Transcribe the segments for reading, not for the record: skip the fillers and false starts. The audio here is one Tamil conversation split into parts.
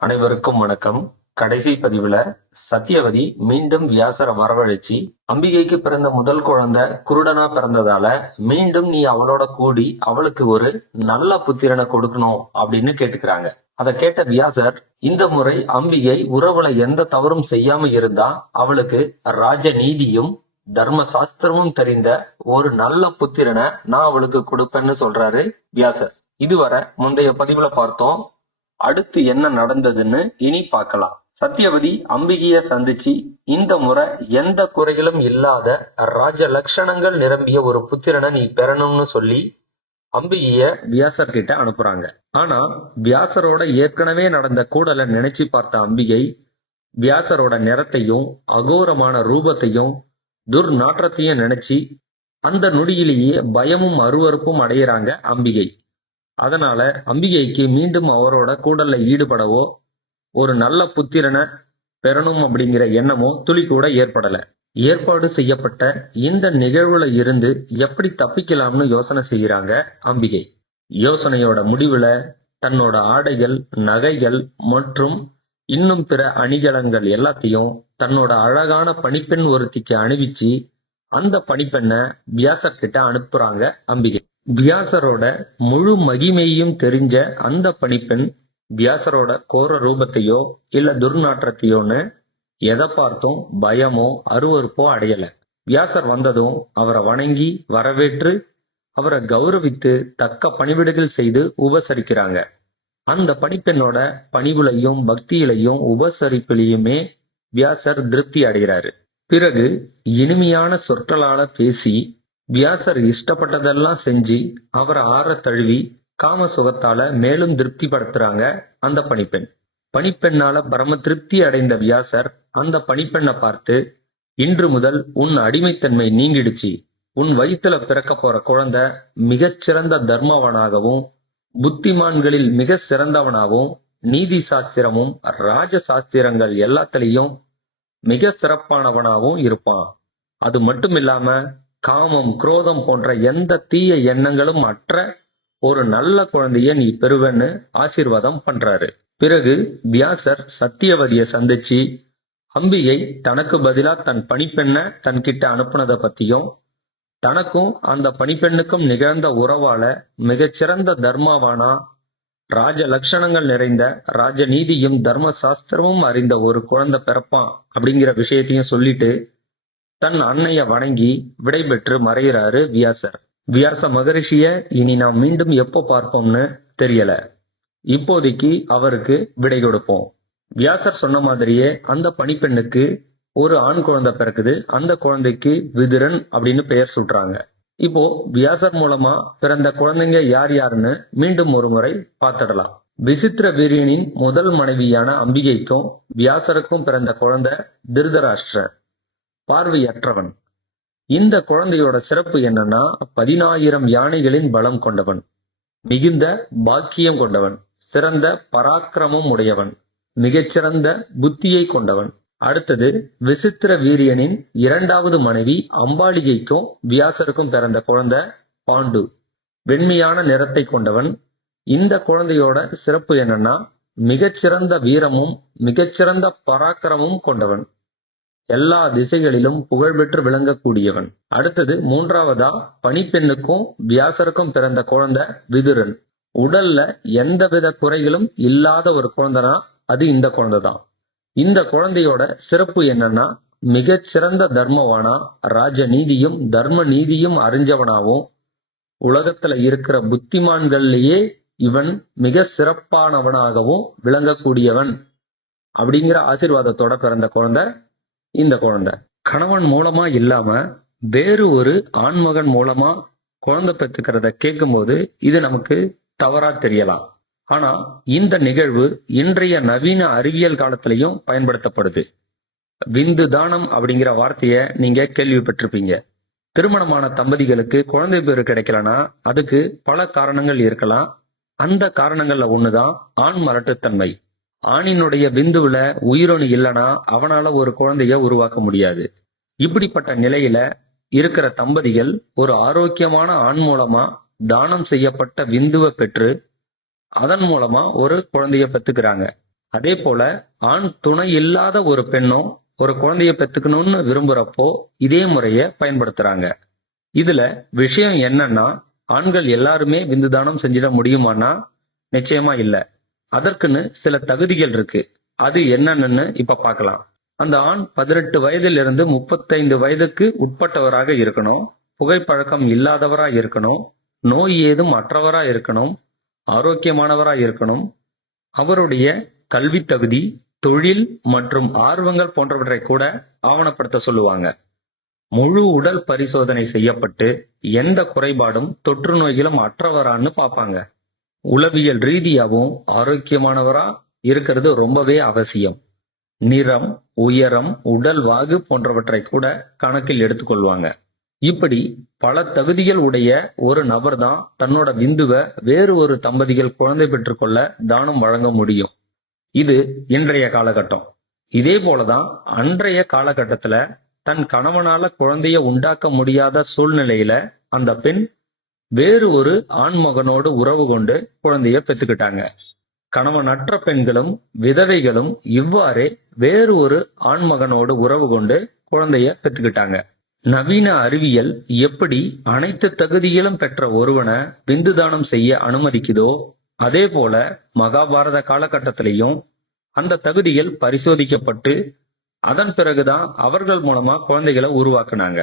அனைவருக்கும் வணக்கம். கடைசி பதிவுல சத்தியவதி மீண்டும் வியாசரை வரவழைச்சு, அம்பிகைக்கு பிறந்த முதல் குழந்தை குருடனா பிறந்ததால மீண்டும் நீ அவளோட கூடி அவளுக்கு ஒரு நல்ல புத்திரனை கொடுக்கணும் அப்படின்னு கேட்டுக்கிறாங்க. அதை கேட்ட வியாசர், இந்த முறை அம்பிகை உறவுல எந்த தவறும் செய்யாம இருந்தா அவளுக்கு ராஜ நீதியும் தர்ம சாஸ்திரமும் தெரிந்த ஒரு நல்ல புத்திரனை நான் அவளுக்கு கொடுப்பேன்னு சொல்றாரு வியாசர். இதுவரை முந்தைய பதிவுல பார்த்தோம். அடுத்து என்ன நடந்ததுன்னு இனி பார்க்கலாம். சத்தியவதி அம்பிகைய சந்திச்சு, இந்த முறை எந்த குறைகளும் இல்லாத ராஜ லட்சணங்கள் நிரம்பிய ஒரு புத்திரனை நீ பெறணும்னு சொல்லி அம்பிகைய வியாசர் கிட்ட அனுப்புறாங்க. ஆனா வியாசரோட ஏற்கனவே நடந்த கூடலை நினைச்சு பார்த்த அம்பிகை வியாசரோட நிறத்தையும் அகோரமான ரூபத்தையும் துர்நாற்றத்தையும் நினைச்சு அந்த நொடியிலேயே பயமும் அருவருப்பும் அடையிறாங்க அம்பிகை. அதனால அம்பிகைக்கு மீண்டும் அவரோட கூடல்ல ஈடுபடவோ ஒரு நல்ல புத்திரனை பெறணும் அப்படிங்கிற எண்ணமோ துளி கூட ஏற்படல. ஏற்பாடு செய்யப்பட்ட இந்த நிகழ்வுல இருந்து எப்படி தப்பிக்கலாம்னு யோசனை செய்யறாங்க அம்பிகை. யோசனையோட முடிவுல தன்னோட ஆடைகள், நகைகள் மற்றும் இன்னும் பிற அணிகலன்கள் எல்லாத்தையும் தன்னோட அழகான பணிப்பெண் ஒருத்திக்கு அணிவிச்சு அந்த பணிப்பெண்ணை வியாசர் கிட்ட அனுப்புறாங்க அம்பிகை. வியாசரோட முழு மகிமையும் தெரிஞ்ச அந்த பணிப்பெண் வியாசரோட கோர ரூபத்தையோ இல்ல துர்நாற்றத்தையோன்னு எதை பார்த்தும் பயமோ அருவருப்போ அடையல. வியாசர் வந்ததும் அவரை வணங்கி வரவேற்று அவரை கௌரவித்து தக்க பணிவிடைகள் செய்து உபசரிக்கிறாங்க. அந்த பணிப்பெண்ணோட பணிவுலையும் பக்தியிலையும் உபசரிப்பிலையுமே வியாசர் திருப்தி அடைகிறாரு. பிறகு இனிமையான சொற்களால பேசி வியாசர் இஷ்டப்பட்டதெல்லாம் செஞ்சு அவரை ஆற தழுவி காம சுகத்தால மேலும் திருப்தி படுத்துறாங்க அந்த பணிப்பெண். பணிப்பெண்ணால பரம திருப்தி அடைந்த வியாசர் அந்த பணிப்பெண்ணை பார்த்து, இன்று முதல் உன் அடிமைத்தன்மை நீங்கிடுச்சு. உன் வயிற்றுல பிறக்க போற குழந்தை மிகச்சிறந்த தர்மவனாகவும் புத்திமான்களில் மிக சிறந்தவனாகவும் நீதி சாஸ்திரமும் ராஜ சாஸ்திரங்கள் எல்லாத்திலையும் மிக சிறப்பானவனாகவும் இருப்பான். அது மட்டும் இல்லாம காமம், குரோதம் போன்ற எந்த தீய எண்ணங்களும் அற்ற ஒரு நல்ல குழந்தைய நீ பெறுவன்னு ஆசீர்வாதம் பண்றாரு. பிறகு வியாசர் சத்தியவதிய சந்திச்சு அம்பிகை தனக்கு பதிலா தன் பணிப்பெண்ணை தன்கிட்ட அனுப்புனதை பத்தியும் தனக்கும் அந்த பணிப்பெண்ணுக்கும் நிகழ்ந்த உறவால மிகச்சிறந்த தர்மாவானா ராஜ லட்சணங்கள் நிறைந்த ராஜ நீதியும் தர்ம சாஸ்திரமும் அறிந்த ஒரு குழந்தை பிறப்பான் அப்படிங்கிற விஷயத்தையும் சொல்லிட்டு தன் அன்னைய வணங்கி விடைபெற்று மறைகிறாரு வியாசர். வியாச மகரிஷிய இனி நாம் மீண்டும் எப்போ பார்ப்போம்னு தெரியல. இப்போதைக்கு அவருக்கு விடை கொடுப்போம். வியாசர் சொன்ன மாதிரியே அந்த பணிப்பெண்ணுக்கு ஒரு ஆண் குழந்தை பிறக்குது. அந்த குழந்தைக்கு விதுரன் அப்படின்னு பெயர் சூட்டுறாங்க. இப்போ வியாசர் மூலமா பிறந்த குழந்தைங்க யார் யாருன்னு மீண்டும் ஒரு முறை பார்த்துடலாம். விசித்திர வீரியனின் முதல் மனைவியான அம்பிகைக்கும் வியாசருக்கும் பிறந்த குழந்தை திருதராஷ்டிரன், பார்வையற்றவன். இந்த குழந்தையோட சிறப்பு என்னன்னா, 10,000 யானைகளின் பலம் கொண்டவன், மிகுந்த பாக்கியம் கொண்டவன், சிறந்த பராக்கிரமம் உடையவன், மிகச்சிறந்த புத்தியை கொண்டவன். அடுத்தது விசித்திர வீரியனின் இரண்டாவது மனைவி அம்பாலிகைக்கும் வியாசருக்கும் பிறந்த குழந்தை பாண்டு, வெண்மையான நிறத்தை கொண்டவன். இந்த குழந்தையோட சிறப்பு என்னன்னா, மிகச்சிறந்த வீரமும் மிகச்சிறந்த பராக்கிரமும் கொண்டவன், எல்லா திசைகளிலும் புகழ்பெற்று விளங்கக்கூடியவன். அடுத்தது மூன்றாவதா பணிப்பெண்ணுக்கும் வியாசருக்கும் பிறந்த குழந்தை விதுரன். உடல்ல எந்தவித குறைகளும் இல்லாத ஒரு குழந்தைனா அது இந்த குழந்தைதான். இந்த குழந்தையோட சிறப்பு என்னன்னா, மிகச்சிறந்த தர்மவானா, ராஜ நீதியும் தர்ம நீதியும் அறிஞ்சவனாவும் உலகத்துல இருக்கிற புத்திமான்கள்லயே இவன் மிக சிறப்பானவனாகவும் விளங்கக்கூடியவன் அப்படிங்கிற ஆசீர்வாதத்தோட பிறந்த குழந்தை இந்த குழந்தை. கணவன் மூலமா இல்லாம வேறு ஒரு ஆண்மகன் மூலமா குழந்தை பெற்றுக்கிறத கேட்கும்போது இது நமக்கு தவறா தெரியலாம். ஆனா இந்த நிகழ்வு இன்றைய நவீன அறிவியல் காலத்திலையும் பயன்படுத்தப்படுது. விந்து தானம் அப்படிங்கிற வார்த்தைய நீங்க கேள்விப்பட்டிருப்பீங்க. திருமணமான தம்பதிகளுக்கு குழந்தை பேரு கிடைக்கலனா அதுக்கு பல காரணங்கள் இருக்கலாம். அந்த காரணங்கள்ல ஒண்ணுதான் ஆண் மலட்டுத்தன்மை. ஆணினுடைய விந்துவுல உயிரணு இல்லைன்னா அவனால ஒரு குழந்தைய உருவாக்க முடியாது. இப்படிப்பட்ட நிலையில இருக்கிற தம்பதிகள் ஒரு ஆரோக்கியமான ஆண் மூலமா தானம் செய்யப்பட்ட விந்துவை பெற்று அதன் மூலமா ஒரு குழந்தைய பெத்துக்கிறாங்க. அதே போல ஆண் துணை இல்லாத ஒரு பெண்ணும் ஒரு குழந்தைய பெத்துக்கணும்னு விரும்புறப்போ இதே முறைய பயன்படுத்துறாங்க. இதுல விஷயம் என்னன்னா, ஆண்கள் எல்லாருமே விந்து தானம் செஞ்சிட முடியுமான்னா நிச்சயமா இல்ல. அதற்குன்னு சில தகுதிகள் இருக்கு. அது என்னன்னு இப்ப பார்க்கலாம். அந்த ஆண் 18 வயதிலிருந்து 35 வயதுக்கு உட்பட்டவராக இருக்கணும். புகைப்பழக்கம் இல்லாதவரா இருக்கணும். நோய் ஏதும் அற்றவரா இருக்கணும். ஆரோக்கியமானவரா இருக்கணும். அவருடைய கல்வி தகுதி, தொழில் மற்றும் ஆர்வங்கள் போன்றவற்றை கூட ஆவணப்படுத்த சொல்லுவாங்க. முழு உடல் பரிசோதனை செய்யப்பட்டு எந்த குறைபாடும் தொற்று நோய்களும் அற்றவரான்னு பார்ப்பாங்க. உளவியல் ரீதியாவும் ஆரோக்கியமானவரா இருக்கிறது ரொம்பவே அவசியம். நிறம், உயரம், உடல் வாகு போன்றவற்றை கூட கணக்கில் எடுத்துக்கொள்வாங்க. இப்படி பல தகுதிகள் உடைய ஒரு நபர் தான் தன்னோட விந்துவை வேறு ஒரு தம்பதிகள் குழந்தை பெற்றுக்கொள்ள தானம் வழங்க முடியும். இது இன்றைய காலகட்டம். இதே போலதான் அன்றைய காலகட்டத்துல தன் கணவனால குழந்தைய உண்டாக்க முடியாத சூழ்நிலையில அந்த பெண் வேறு ஒரு ஆண்மகனோடு உறவு கொண்டு குழந்தைய பெத்துக்கிட்டாங்க. கணவனற்ற பெண்களும் விதவைகளும் இவ்வாறே வேறு ஒரு ஆண்மகனோடு உறவு கொண்டு குழந்தைய பெத்துக்கிட்டாங்க. நவீன அறிவியல் எப்படி அனைத்து தகுதிகளும் பெற்ற ஒருவனை விந்து தானம் செய்ய அனுமதிக்குதோ அதே போல மகாபாரத காலகட்டத்திலையும் அந்த தகுதிகள் பரிசோதிக்கப்பட்டு அதன் பிறகுதான் அவர்கள் மூலமா குழந்தைகளை உருவாக்குனாங்க.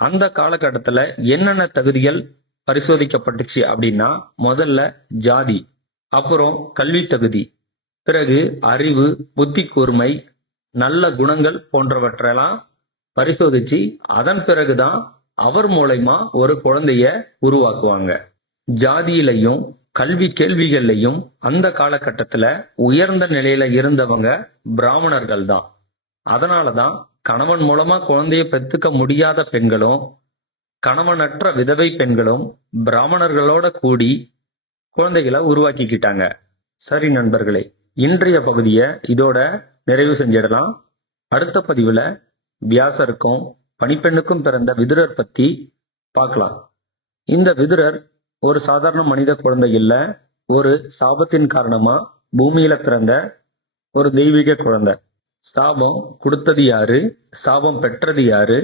அந்த காலகட்டத்துல என்னென்ன தகுதிகள் பரிசோதிக்கப்பட்டுச்சு அப்படின்னா, முதல்ல ஜாதி, அப்புறம் கல்வி தகுதி, பிறகு அறிவு, புத்தி கூர்மை, நல்ல குணங்கள் போன்றவற்றெல்லாம் பரிசோதிச்சு அதன் பிறகுதான் அவர் மூலமா ஒரு குழந்தைய உருவாக்குவாங்க. ஜாதியிலையும் கல்வி கேள்விகள்லையும் அந்த காலகட்டத்துல உயர்ந்த நிலையில இருந்தவங்க பிராமணர்கள் தான். அதனாலதான் கணவன் மூலமா குழந்தைய பெத்துக்க முடியாத பெண்களும் கணவனற்ற விதவை பெண்களும் பிராமணர்களோட கூடி குழந்தைகளை உருவாக்கிக்கிட்டாங்க. சரி நண்பர்களே, இன்றைய பகுதியை இதோட நிறைவு செஞ்சிடலாம். அடுத்த பதிவுல வியாசருக்கும் பணிப்பெண்ணுக்கும் பிறந்த விதுரர் பத்தி பார்க்கலாம். இந்த விதுரர் ஒரு சாதாரண மனித குழந்தை இல்ல, ஒரு சாபத்தின் காரணமா பூமியில பிறந்த ஒரு தெய்வீக குழந்தை. சாபம் கொடுத்தது யாரு, சாபம் பெற்றது யாரு,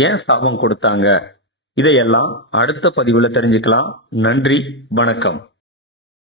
ஏன் சாபம் கொடுத்தாங்க, இதையெல்லாம் அடுத்த பதிவுல தெரிஞ்சுக்கலாம். நன்றி, வணக்கம்.